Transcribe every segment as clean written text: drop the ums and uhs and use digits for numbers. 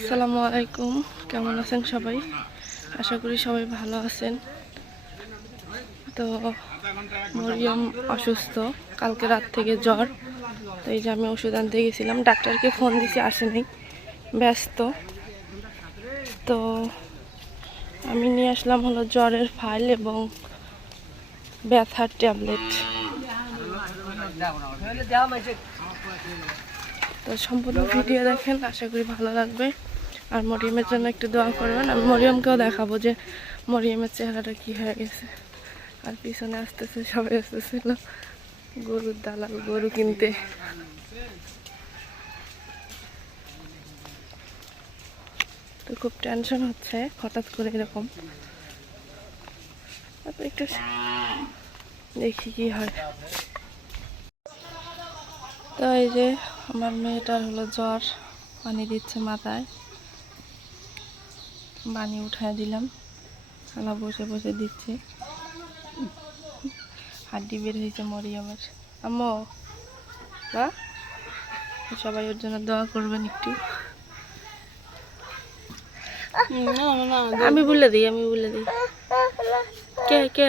আসসালামু আলাইকুম, কেমন আছেন সবাই? আশা করি সবাই ভালো আছেন। তো মরিয়ম অসুস্থ, কালকে রাত থেকে জ্বর। তো এই যে আমি ওষুধ আনতে গেছিলাম, ডাক্তারকে ফোন দিয়েছি, আসেনি, ব্যস্ত। তো আমি নিয়ে আসলাম হলো জ্বরের ফাইল এবং ব্যথার ট্যাবলেট। তো সম্পূর্ণ ভিডিও দেখেন, আশা করি ভালো লাগবে। আর মরিয়মের জন্য একটু দোয়া করবেন। আমি মরিয়মকেও দেখাবো যে মরিয়মের চেহারাটা কি হয়ে গেছে। আর পিছনে আসতেছে, সবাই আসতেছিল গরুর দালাল, গরু কিনতে। তো খুব টেনশন হচ্ছে হঠাৎ করে এরকম। একটু দেখি কি হয়। তো এই যে আমার মেয়েটার হলো জ্বর, পানি দিচ্ছে মাথায়, পানি উঠায় দিলাম, খালা বসে বসে দিচ্ছে। হাড্ডি বের হয়েছে মরিয়মের। আম্মু বা সবাই ওর জন্য দোয়া করবেন একটু। আমি বলে দিই কে কে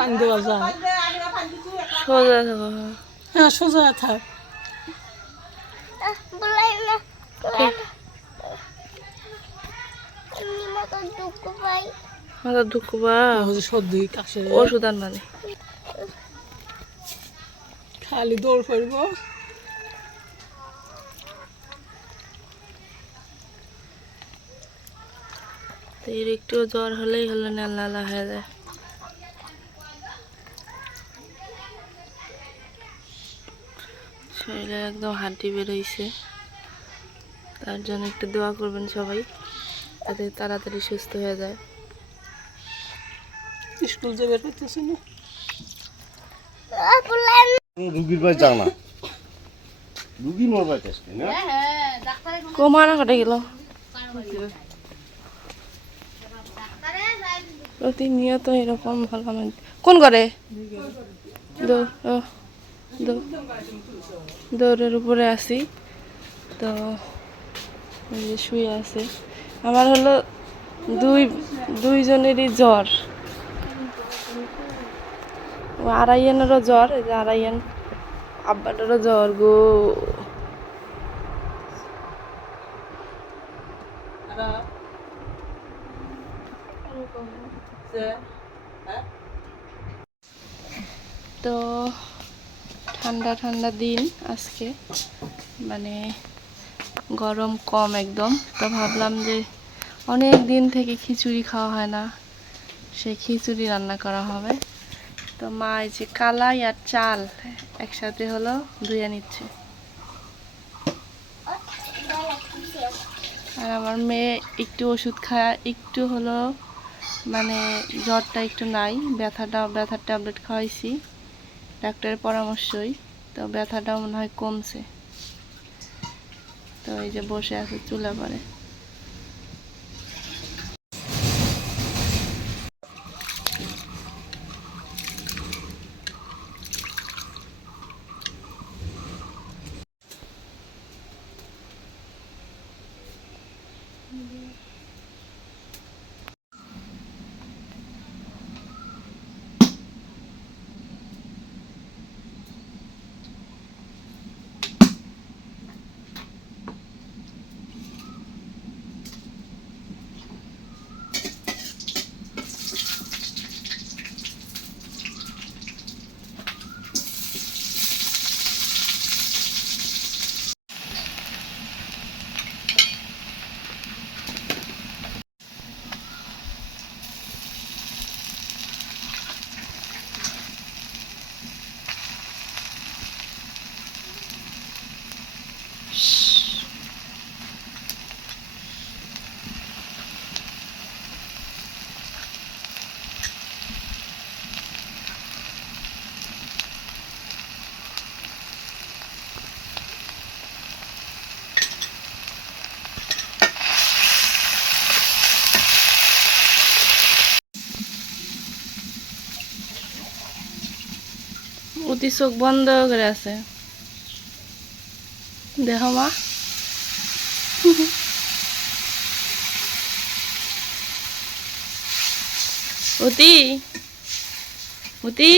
পানি দেওয়া যায়, সোজা থাকো। হ্যাঁ সোজা থাক। মাথা দুঃখ বা সর্দি কাশে ওষুধ আন মানে খালি দৌড় পড়ব। এর একটু জ্বর হলেই হলো নালা হয়ে যায়। শরীরে একদম হাড্ডি বেরোইছে। তার জন্য একটু দোয়া করবেন সবাই, যাতে তাড়াতাড়ি সুস্থ হয়ে যায়। স্কুল যে বের করতেছি না, রুগীর বাড়ি যাও না, রুগী মরবার চেষ্টা না কোমানা কটে গেল। প্রতিনিয়ত এরকম ভালো। কোন করে দৌড়ের উপরে আসি, তো শুয়ে আছে। আমার হলো দুইজনেরই জ্বর। আড়াইয়ানেরও জ্বর, এই যে আড়াইয়ান আব্বাটারও জ্বর গো। তো ঠান্ডা ঠান্ডা দিন আজকে, মানে গরম কম একদম। তো ভাবলাম যে অনেক দিন থেকে খিচুড়ি খাওয়া হয় না, সেই খিচুড়ি রান্না করা হবে। তো মা এই যে কালাই আর চাল একসাথে হলো ধুয়ে নিচ্ছে। আর আমার মেয়ে একটু ওষুধ খায়, একটু হলো মানে জ্বরটা একটু নাই, ব্যথার ট্যাবলেট খাওয়াইছি ডাক্তারের পরামর্শই। তো ব্যথাটাও মনে হয় কমছে। তো এই যে বসে আছে চুলা পরে। অতি চোখ বন্ধ করে আছে, দেখো মা, উতি উতি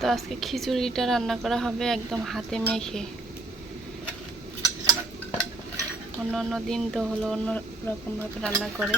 তো আজকে খিচুড়িটা রান্না করা হবে একদম হাতে মেখে। অন্য অন্য দিন তো হলো অন্য রকম ভাবে রান্না করে।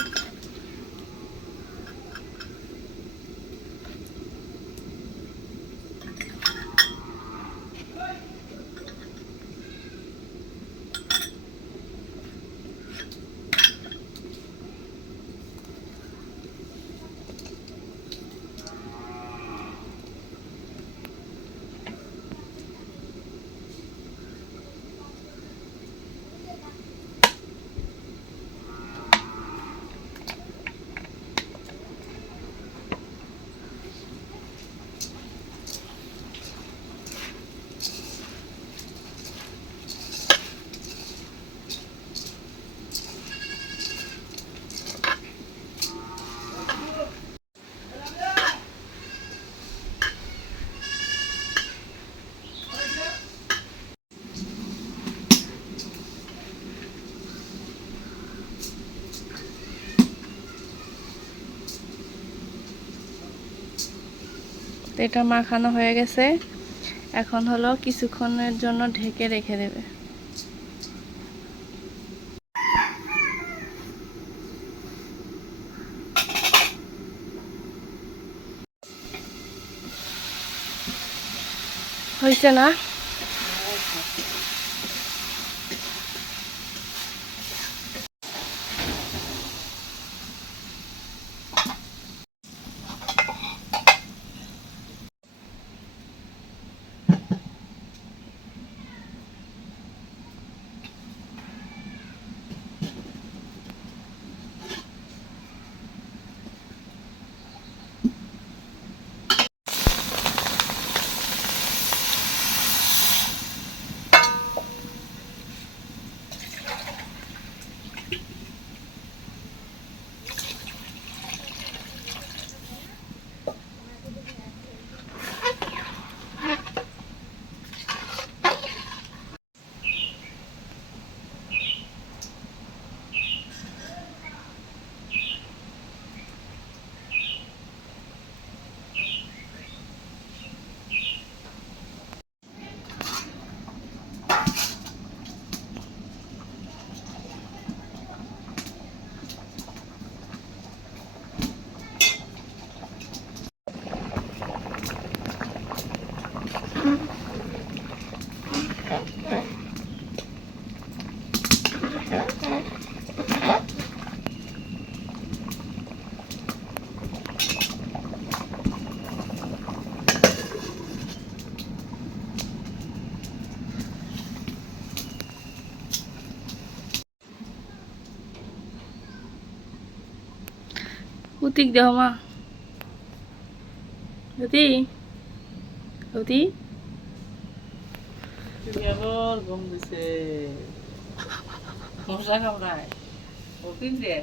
তো এটা মাখানো হয়ে গেছে, এখন হলো কিছুক্ষণের জন্য ঢেকে রেখে দেবে। হয়েছে না? উতিক দেহ মা, উতি উতি কেবল ঘুম দিছে মশা কামড়ায় ও কিনছে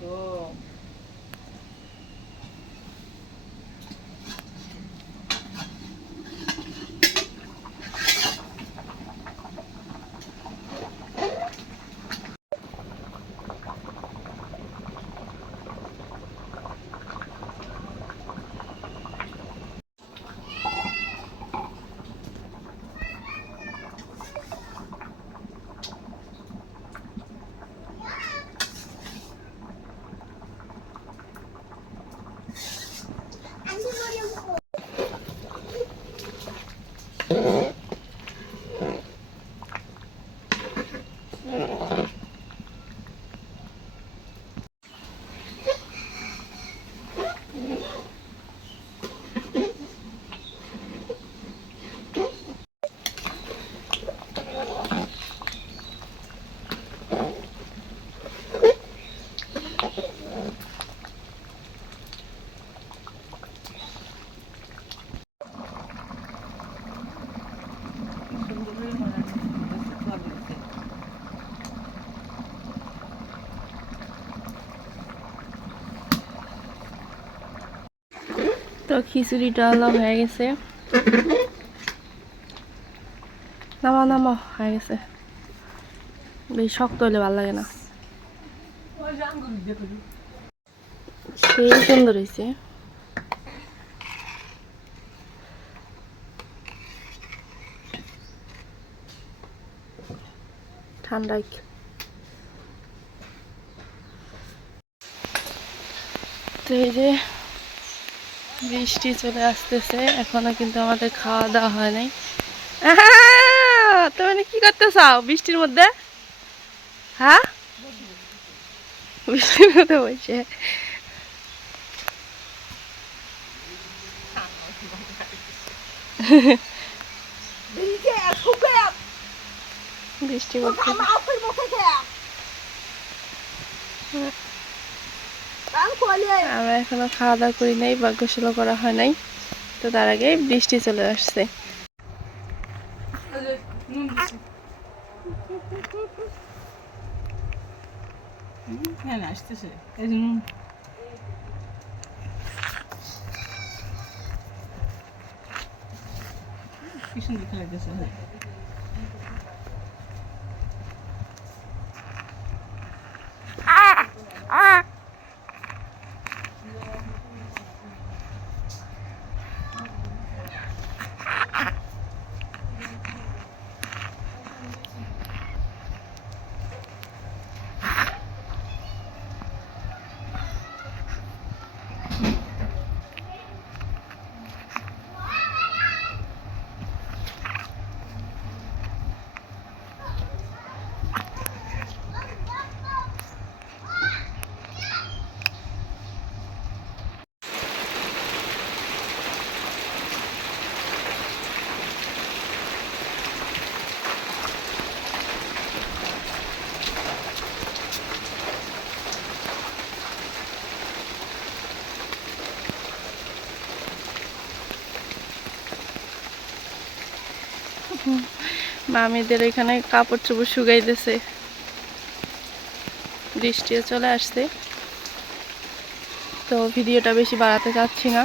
তো সুন্দর করে বানাচ্ছে, স্বাদ হয়েছে। তো খিচুড়িটা হলো হয়ে গেছে, নামা নামা হয়ে গেছে। বেশ শক্ত হলে ভালো লাগে না, সেই সুন্দর হয়েছে। ঠান্ডায় তো এই যে বৃষ্টি চলে আসতেছে, এখনো কিন্তু আমাদের খাওয়া দাওয়া হয় নাই। তুমি কি করতে চাও বৃষ্টির মধ্যে? হ্যাঁ, বৃষ্টির মধ্যে বলছে। বৃষ্টি মধ্যে আমরা এখনো খাওয়া দাওয়া করি নাই বা গোসল করা হয় নাই, তো তার আগে বৃষ্টি চলে আসছে। হ্যাঁ আসতেছে, এই জন্য কি সুন্দর লাগতেছে। মামিদের এখানে কাপড় চোপড় শুকাইতেছে, বৃষ্টিও চলে আসছে। তো ভিডিওটা বেশি বাড়াতে চাচ্ছি না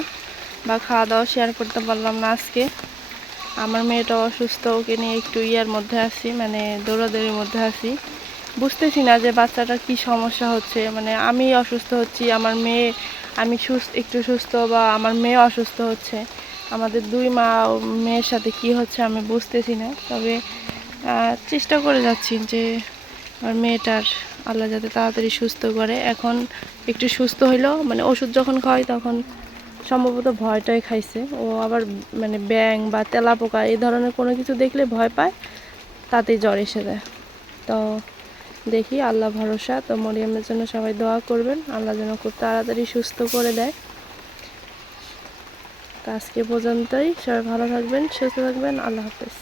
বা খাওয়া দাওয়া শেয়ার করতে পারলাম না আজকে। আমার মেয়েটা অসুস্থ, ওকে নিয়ে একটু ইয়ার মধ্যে আছি, মানে দৌড়াদৌড়ির মধ্যে আছি। বুঝতেছি না যে বাচ্চাটার কি সমস্যা হচ্ছে, মানে আমি অসুস্থ হচ্ছি, আমার মেয়ে, আমি একটু সুস্থ বা আমার মেয়ে অসুস্থ হচ্ছে, আমাদের দুই মা মেয়ের সাথে কি হচ্ছে আমি বুঝতেছি না। তবে চেষ্টা করে যাচ্ছি যে আমার মেয়েটার আল্লাহ যাতে তাড়াতাড়ি সুস্থ করে। এখন একটু সুস্থ হইলো, মানে ওষুধ যখন খাওয়াই তখন সম্ভবত ভয়টাই খাইছে। ও আবার মানে ব্যাঙ বা তেলাপোকা এই ধরনের কোনো কিছু দেখলে ভয় পায়, তাতেই জ্বর এসে যায়। তো দেখি, আল্লাহ ভরসা। তো মরিয়মের জন্য সবাই দোয়া করবেন, আল্লাহ যেন খুব তাড়াতাড়ি সুস্থ করে দেয়। তো আজকে পর্যন্তই, সবাই ভালো থাকবেন, সুস্থ থাকবেন, আল্লাহ হাফেজ।